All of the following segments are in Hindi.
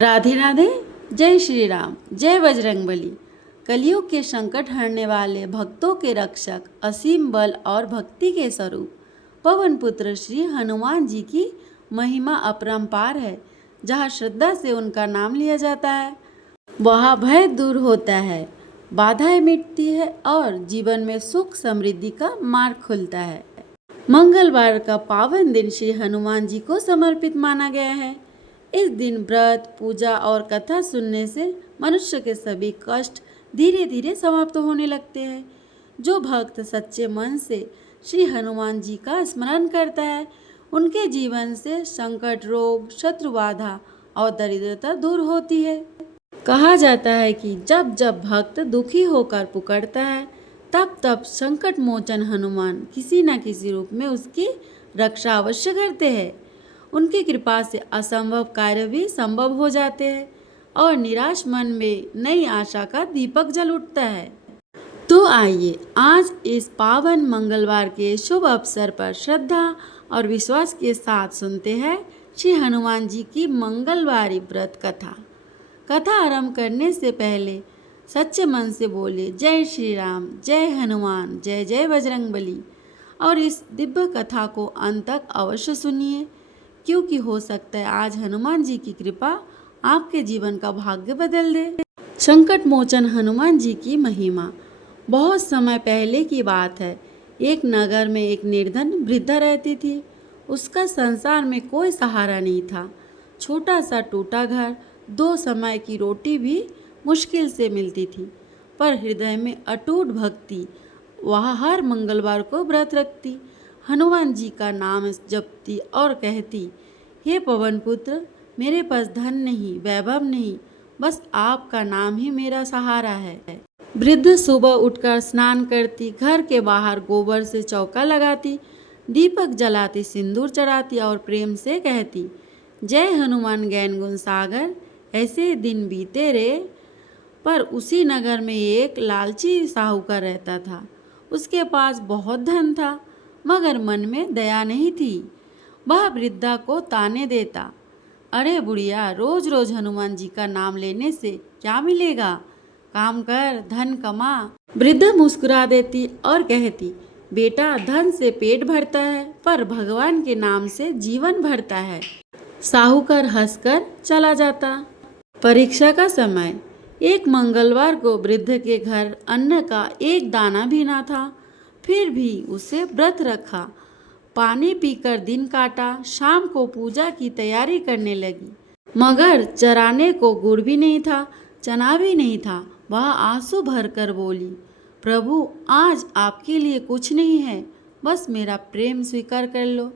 राधे राधे। जय श्री राम, जय बजरंगबली। कलयुग के संकट हरने वाले, भक्तों के रक्षक, असीम बल और भक्ति के स्वरूप पवन पुत्र श्री हनुमान जी की महिमा अपरंपार है। जहाँ श्रद्धा से उनका नाम लिया जाता है वहाँ भय दूर होता है, बाधाएं मिटती है और जीवन में सुख समृद्धि का मार्ग खुलता है। मंगलवार का पावन दिन श्री हनुमान जी को समर्पित माना गया है। इस दिन व्रत, पूजा और कथा सुनने से मनुष्य के सभी कष्ट धीरे धीरे समाप्त होने लगते हैं। जो भक्त सच्चे मन से श्री हनुमान जी का स्मरण करता है, उनके जीवन से संकट, रोग, शत्रु बाधा और दरिद्रता दूर होती है। कहा जाता है कि जब जब भक्त दुखी होकर पुकारता है, तब तब संकट मोचन हनुमान किसी न किसी रूप में उसकी रक्षा अवश्य करते हैं। उनकी कृपा से असंभव कार्य भी संभव हो जाते हैं और निराश मन में नई आशा का दीपक जल उठता है। तो आइए आज इस पावन मंगलवार के शुभ अवसर पर श्रद्धा और विश्वास के साथ सुनते हैं श्री हनुमान जी की मंगलवारी व्रत कथा। कथा आरंभ करने से पहले सच्चे मन से बोले जय श्री राम, जय हनुमान, जय जय बजरंगबली और इस दिव्य कथा को अंत तक अवश्य सुनिए, क्योंकि हो सकता है आज हनुमान जी की कृपा आपके जीवन का भाग्य बदल दे। संकट मोचन हनुमान जी की महिमा। बहुत समय पहले की बात है। एक नगर में एक निर्धन वृद्धा रहती थी। उसका संसार में कोई सहारा नहीं था। छोटा सा टूटा घर, 2 समय की रोटी भी मुश्किल से मिलती थी, पर हृदय में अटूट भक्ति। वह हर मंगलवार को व्रत रखती, हनुमान जी का नाम जपती और कहती, हे पवन पुत्र, मेरे पास धन नहीं, वैभव नहीं, बस आपका नाम ही मेरा सहारा है। वृद्ध सुबह उठकर स्नान करती, घर के बाहर गोबर से चौका लगाती, दीपक जलाती, सिंदूर चढ़ाती और प्रेम से कहती, जय हनुमान ज्ञान गुण सागर। ऐसे दिन बीते रे। पर उसी नगर में एक लालची साहूकार रहता था। उसके पास बहुत धन था, मगर मन में दया नहीं थी। वह वृद्धा को ताने देता, अरे बुढ़िया, रोज रोज हनुमान जी का नाम लेने से क्या मिलेगा? काम कर, धन कमा। वृद्धा मुस्कुरा देती और कहती, बेटा, धन से पेट भरता है, पर भगवान के नाम से जीवन भरता है। साहूकार हंसकर चला जाता। परीक्षा का समय। एक मंगलवार को वृद्ध के घर अन्न का एक दाना भी ना था, फिर भी उसे व्रत रखा। पानी पीकर दिन काटा। शाम को पूजा की तैयारी करने लगी, मगर चराने को गुड़ भी नहीं था, चना भी नहीं था। वह आंसू भरकर बोली, प्रभु, आज आपके लिए कुछ नहीं है, बस मेरा प्रेम स्वीकार कर लो।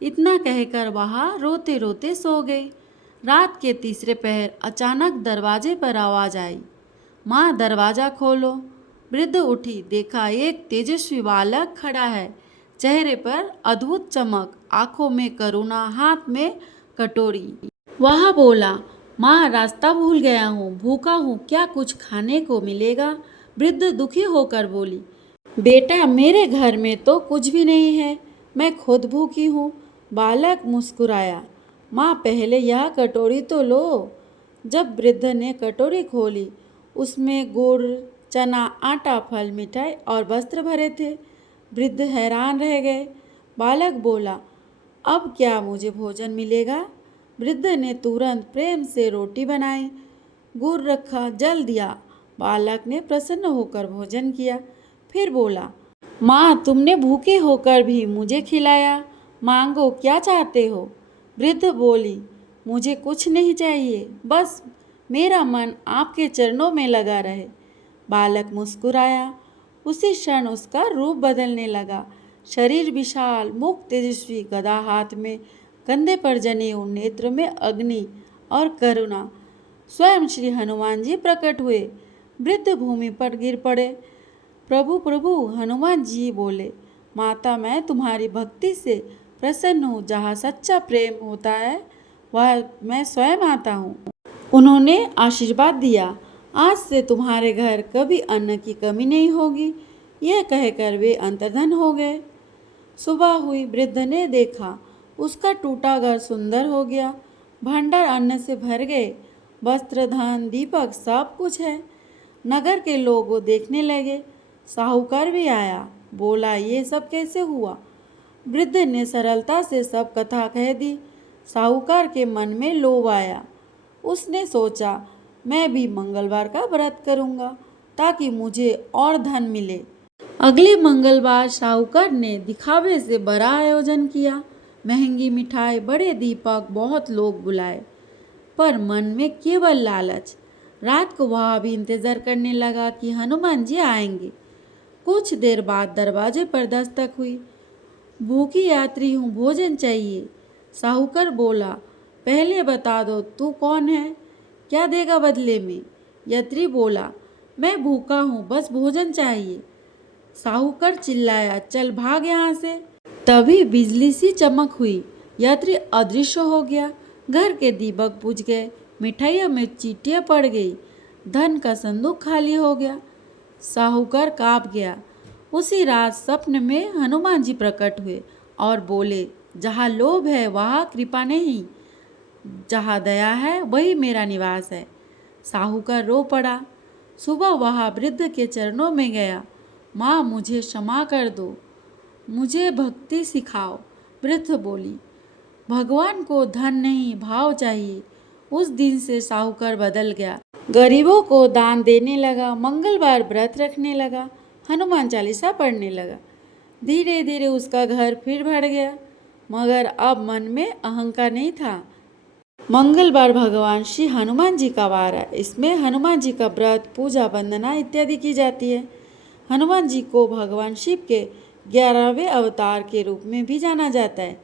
इतना कहकर वह रोते रोते सो गई। रात के तीसरे पहर अचानक दरवाजे पर आवाज आई, माँ, दरवाज़ा खोलो। वृद्ध उठी, देखा एक तेजस्वी बालक खड़ा है, चेहरे पर अद्भुत चमक, आंखों में करुणा, हाथ में कटोरी। वह बोला, माँ, रास्ता भूल गया हूँ, भूखा हूँ, क्या कुछ खाने को मिलेगा? वृद्ध दुखी होकर बोली, बेटा, मेरे घर में तो कुछ भी नहीं है, मैं खुद भूखी हूँ। बालक मुस्कुराया, माँ, पहले यह कटोरी तो लो। जब वृद्ध ने कटोरी खोली, उसमें गुड़, चना, आटा, फल, मिठाई और वस्त्र भरे थे। वृद्ध हैरान रह गए। बालक बोला, अब क्या मुझे भोजन मिलेगा? वृद्ध ने तुरंत प्रेम से रोटी बनाई, गुड़ रखा, जल दिया। बालक ने प्रसन्न होकर भोजन किया, फिर बोला, माँ, तुमने भूखे होकर भी मुझे खिलाया, मांगो, क्या चाहते हो? वृद्ध बोली, मुझे कुछ नहीं चाहिए, बस मेरा मन आपके चरणों में लगा रहे। बालक मुस्कुराया। उसी क्षण उसका रूप बदलने लगा। शरीर विशाल, मुख तेजस्वी, गदा हाथ में, कंधे पर जनेऊ, नेत्र में अग्नि और करुणा। स्वयं श्री हनुमान जी प्रकट हुए। वृद्ध भूमि पर गिर पड़े। प्रभु, प्रभु। हनुमान जी बोले, माता, मैं तुम्हारी भक्ति से प्रसन्न हूँ। जहाँ सच्चा प्रेम होता है, वह मैं स्वयं आता हूँ। उन्होंने आशीर्वाद दिया, आज से तुम्हारे घर कभी अन्न की कमी नहीं होगी। यह कहकर वे अंतर्धन हो गए। सुबह हुई। वृद्ध ने देखा, उसका टूटा घर सुंदर हो गया, भंडार अन्न से भर गए वस्त्र, धन, दीपक सब कुछ है। नगर के लोग वो देखने लगे। साहूकार भी आया, बोला ये सब कैसे हुआ। वृद्ध ने सरलता से सब कथा कह दी। साहूकार के मन में लोभ आया। उसने सोचा मैं भी मंगलवार का व्रत करूंगा ताकि मुझे और धन मिले। अगले मंगलवार साहूकार ने दिखावे से बड़ा आयोजन किया। महंगी मिठाई, बड़े दीपक, बहुत लोग बुलाए, पर मन में केवल लालच। रात को वह भी इंतजार करने लगा कि हनुमान जी आएंगे। कुछ देर बाद दरवाजे पर दस्तक हुई। भूखी यात्री हूँ, भोजन चाहिए। साहूकार बोला, पहले बता दो तू कौन है, क्या देगा बदले में। यात्री बोला, मैं भूखा हूँ, बस भोजन चाहिए। साहूकार चिल्लाया, चल भाग यहाँ से। तभी बिजली सी चमक हुई। यात्री अदृश्य हो गया। घर के दीपक बुझ गए। मिठाइयों में चींटियां पड़ गई। धन का संदूक खाली हो गया। साहूकार कांप गया। उसी रात सपने में हनुमान जी प्रकट हुए और बोले, जहाँ लोभ है वहाँ कृपा नहीं, जहाँ दया है वही मेरा निवास है। साहूकार रो पड़ा। सुबह वह वृद्ध के चरणों में गया। माँ, मुझे क्षमा कर दो, मुझे भक्ति सिखाओ। वृद्ध बोली, भगवान को धन नहीं भाव चाहिए। उस दिन से साहूकार बदल गया। गरीबों को दान देने लगा, मंगलवार व्रत रखने लगा, हनुमान चालीसा पढ़ने लगा। धीरे धीरे उसका घर फिर भर गया, मगर अब मन में अहंकार नहीं था। मंगलवार भगवान श्री हनुमान जी का वार है। इसमें हनुमान जी का व्रत, पूजा, वंदना इत्यादि की जाती है। हनुमान जी को भगवान शिव के 11वें अवतार के रूप में भी जाना जाता है।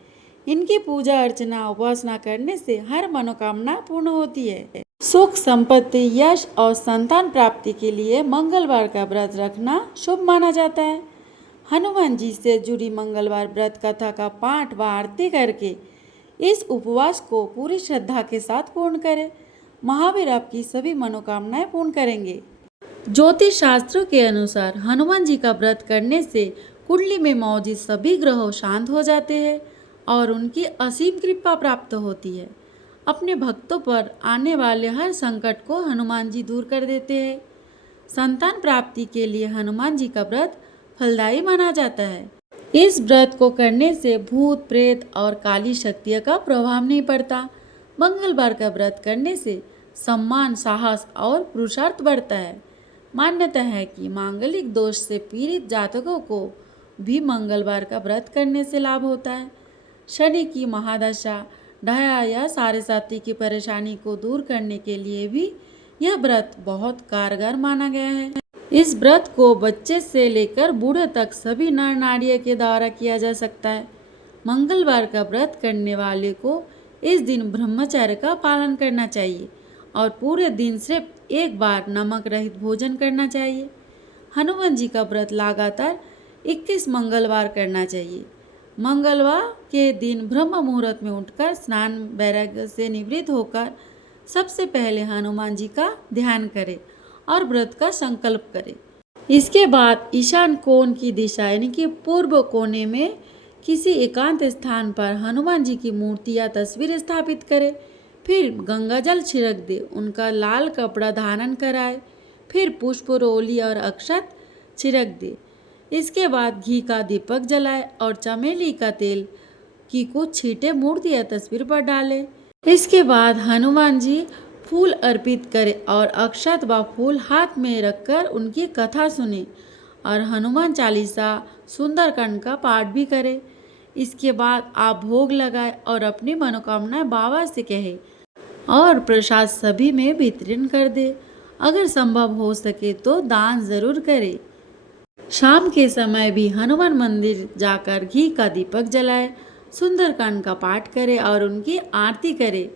इनकी पूजा अर्चना उपासना करने से हर मनोकामना पूर्ण होती है। सुख, संपत्ति, यश और संतान प्राप्ति के लिए मंगलवार का व्रत रखना शुभ माना जाता है। हनुमान जी से जुड़ी मंगलवार व्रत कथा का पाठ व आरती करके इस उपवास को पूरी श्रद्धा के साथ पूर्ण करें। महावीर आपकी सभी मनोकामनाएं पूर्ण करेंगे। ज्योतिष शास्त्रों के अनुसार हनुमान जी का व्रत करने से कुंडली में मौजूद सभी ग्रह शांत हो जाते हैं और उनकी असीम कृपा प्राप्त होती है। अपने भक्तों पर आने वाले हर संकट को हनुमान जी दूर कर देते हैं। संतान प्राप्ति के लिए हनुमान जी का व्रत फलदायी माना जाता है। इस व्रत को करने से भूत, प्रेत और काली शक्तियों का प्रभाव नहीं पड़ता। मंगलवार का व्रत करने से सम्मान, साहस और पुरुषार्थ बढ़ता है। मान्यता है कि मांगलिक दोष से पीड़ित जातकों को भी मंगलवार का व्रत करने से लाभ होता है। शनि की महादशा, ढाया या साढ़े साती की परेशानी को दूर करने के लिए भी यह व्रत बहुत कारगर माना गया है। इस व्रत को बच्चे से लेकर बूढ़े तक सभी नर नारियों के द्वारा किया जा सकता है। मंगलवार का व्रत करने वाले को इस दिन ब्रह्मचर्य का पालन करना चाहिए और पूरे दिन सिर्फ एक बार नमक रहित भोजन करना चाहिए। हनुमान जी का व्रत लगातार 21 मंगलवार करना चाहिए। मंगलवार के दिन ब्रह्म मुहूर्त में उठकर स्नान वैराग्य से निवृत्त होकर सबसे पहले हनुमान जी का ध्यान करें और व्रत का संकल्प करें। इसके बाद ईशान कोण की दिशा यानी कि पूर्व कोने में किसी एकांत स्थान पर हनुमान जी की मूर्ति या तस्वीर स्थापित करें। फिर गंगा जल छिड़क दे, उनका लाल कपड़ा धारण कराए, फिर पुष्प, रोली और अक्षत छिड़क दे। इसके बाद घी का दीपक जलाए और चमेली का तेल की कुछ छींटे मूर्ति या तस्वीर पर डालें। इसके बाद हनुमान जी फूल अर्पित करें और अक्षत व फूल हाथ में रखकर उनकी कथा सुने और हनुमान चालीसा, सुंदरकांड का पाठ भी करें। इसके बाद आप भोग लगाए और अपनी मनोकामनाएं बाबा से कहें और प्रसाद सभी में वितरण कर दे। अगर संभव हो सके तो दान जरूर करें। शाम के समय भी हनुमान मंदिर जाकर घी का दीपक जलाए, सुंदरकांड का पाठ करें और उनकी आरती करें।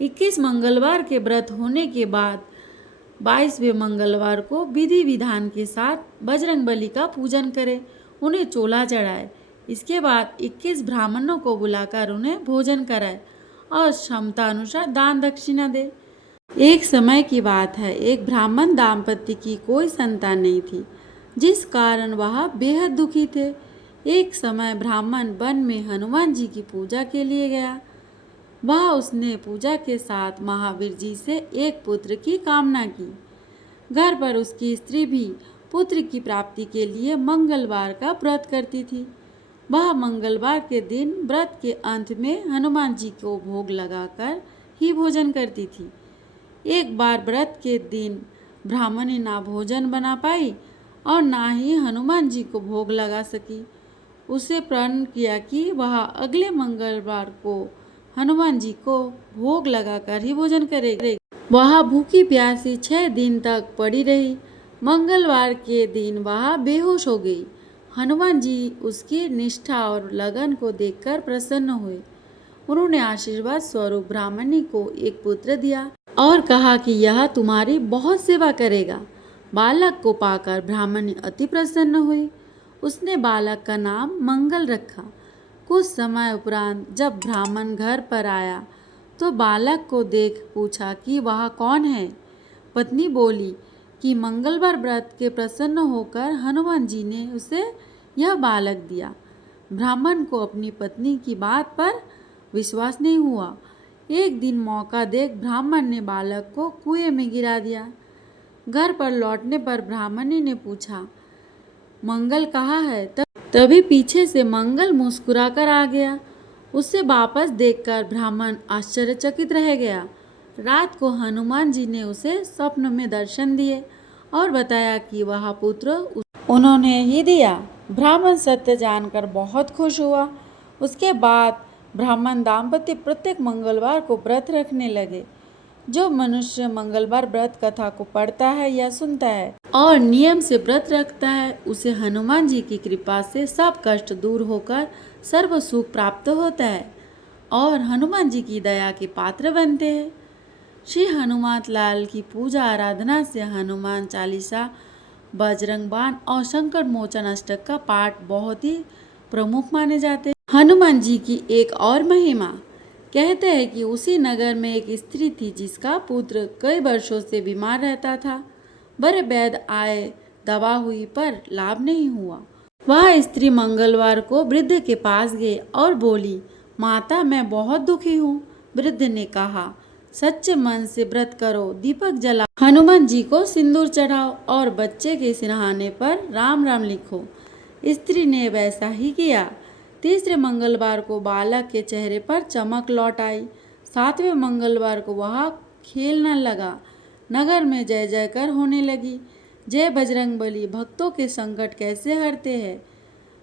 21 मंगलवार के व्रत होने के बाद 22वें मंगलवार को विधि विधान के साथ बजरंगबली का पूजन करें, उन्हें चोला चढ़ाए। इसके बाद 21 ब्राह्मणों को बुलाकर उन्हें भोजन कराए और क्षमता अनुसार दान दक्षिणा दे। एक समय की बात है, एक ब्राह्मण दाम्पत्य की कोई संतान नहीं थी, जिस कारण वह बेहद दुखी थे। एक समय ब्राह्मण वन में हनुमान जी की पूजा के लिए गया। वह उसने पूजा के साथ महावीर जी से एक पुत्र की कामना की। घर पर उसकी स्त्री भी पुत्र की प्राप्ति के लिए मंगलवार का व्रत करती थी। वह मंगलवार के दिन व्रत के अंत में हनुमान जी को भोग लगाकर ही भोजन करती थी। एक बार व्रत के दिन ब्राह्मणी ना भोजन बना पाई और ना ही हनुमान जी को भोग लगा सकी। उसे प्रण किया कि वह अगले मंगलवार को हनुमान जी को भोग लगाकर ही भोजन करेगी। वह भूखी प्यासी 6 दिन तक पड़ी रही। मंगलवार के दिन वह बेहोश हो गई। हनुमान जी उसकी निष्ठा और लगन को देखकर प्रसन्न हुए। उन्होंने आशीर्वाद स्वरूप ब्राह्मणी को एक पुत्र दिया और कहा कि यह तुम्हारी बहुत सेवा करेगा। बालक को पाकर ब्राह्मणी अति प्रसन्न हुई। उसने बालक का नाम मंगल रखा। कुछ समय उपरांत जब ब्राह्मण घर पर आया तो बालक को देख पूछा कि वह कौन है। पत्नी बोली कि मंगलवार व्रत के प्रसन्न होकर हनुमान जी ने उसे यह बालक दिया। ब्राह्मण को अपनी पत्नी की बात पर विश्वास नहीं हुआ। एक दिन मौका देख ब्राह्मण ने बालक को कुएं में गिरा दिया। घर पर लौटने पर ब्राह्मणी ने पूछा, मंगल कहाँ है? तभी पीछे से मंगल मुस्कुराकर आ गया। उसे वापस देखकर ब्राह्मण आश्चर्यचकित रह गया। रात को हनुमान जी ने उसे स्वप्न में दर्शन दिए और बताया कि वह पुत्र उन्होंने ही दिया। ब्राह्मण सत्य जानकर बहुत खुश हुआ। उसके बाद ब्राह्मण दाम्पत्य प्रत्येक मंगलवार को व्रत रखने लगे। जो मनुष्य मंगलवार व्रत कथा को पढ़ता है या सुनता है और नियम से व्रत रखता है, उसे हनुमान जी की कृपा से सब कष्ट दूर होकर सर्व सुख प्राप्त होता है और हनुमान जी की दया के पात्र बनते हैं। श्री हनुमान लाल की पूजा आराधना से हनुमान चालीसा, बजरंग बाण और संकट मोचन अष्टक का पाठ बहुत ही प्रमुख माने जाते हैं। हनुमान जी की एक और महिमा, कहते हैं कि उसी नगर में एक स्त्री थी जिसका पुत्र कई वर्षों से बीमार रहता था। बड़े वैद्य आए, दवा हुई पर लाभ नहीं हुआ। वह स्त्री मंगलवार को वृद्ध के पास गई और बोली, माता मैं बहुत दुखी हूँ। वृद्ध ने कहा, सच्चे मन से व्रत करो, दीपक जलाओ, हनुमान जी को सिंदूर चढ़ाओ और बच्चे के सिरहाने पर राम राम लिखो। स्त्री ने वैसा ही किया। तीसरे मंगलवार को बालक के चेहरे पर चमक लौट आई। 7वें मंगलवार को वह खेलने लगा। नगर में जय जयकार होने लगी। जय बजरंगबली, भक्तों के संकट कैसे हरते हैं।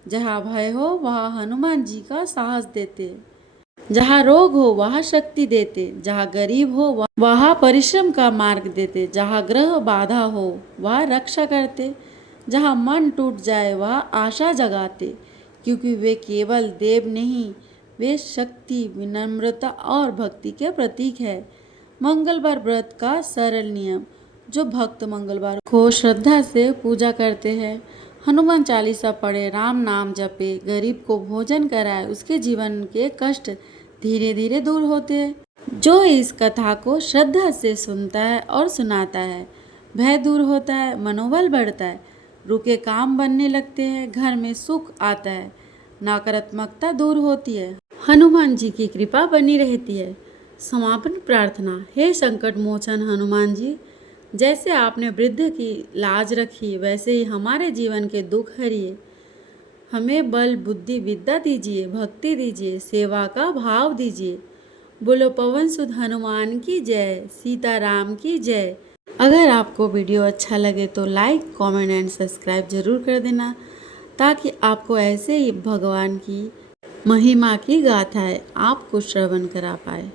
जहाँ भय हो वहाँ हनुमान जी का साहस देते, जहाँ रोग हो वहाँ शक्ति देते, जहाँ गरीब हो वहाँ परिश्रम का मार्ग देते, जहाँ ग्रह बाधा हो वहाँ रक्षा करते, जहाँ मन टूट जाए वहाँ आशा जगाते। क्योंकि वे केवल देव नहीं, वे शक्ति, विनम्रता और भक्ति के प्रतीक है। मंगलवार व्रत का सरल नियम, जो भक्त मंगलवार को श्रद्धा से पूजा करते हैं, हनुमान चालीसा पढ़े, राम नाम जपे, गरीब को भोजन कराए, उसके जीवन के कष्ट धीरे धीरे दूर होते हैं। जो इस कथा को श्रद्धा से सुनता है और सुनाता है, भय दूर होता है, मनोबल बढ़ता है, रुके काम बनने लगते हैं, घर में सुख आता है, नकारात्मकता दूर होती है, हनुमान जी की कृपा बनी रहती है। समापन प्रार्थना। हे संकट मोचन हनुमान जी, जैसे आपने वृद्ध की लाज रखी, वैसे ही हमारे जीवन के दुख हरिए। हमें बल, बुद्धि, विद्या दीजिए, भक्ति दीजिए, सेवा का भाव दीजिए। बोलो पवन सुत हनुमान की जय, सीताराम की जय। अगर आपको वीडियो अच्छा लगे तो लाइक, कमेंट एंड सब्सक्राइब जरूर कर देना, ताकि आपको ऐसे ही भगवान की महिमा की गाथाएं आपको श्रवण करा पाए।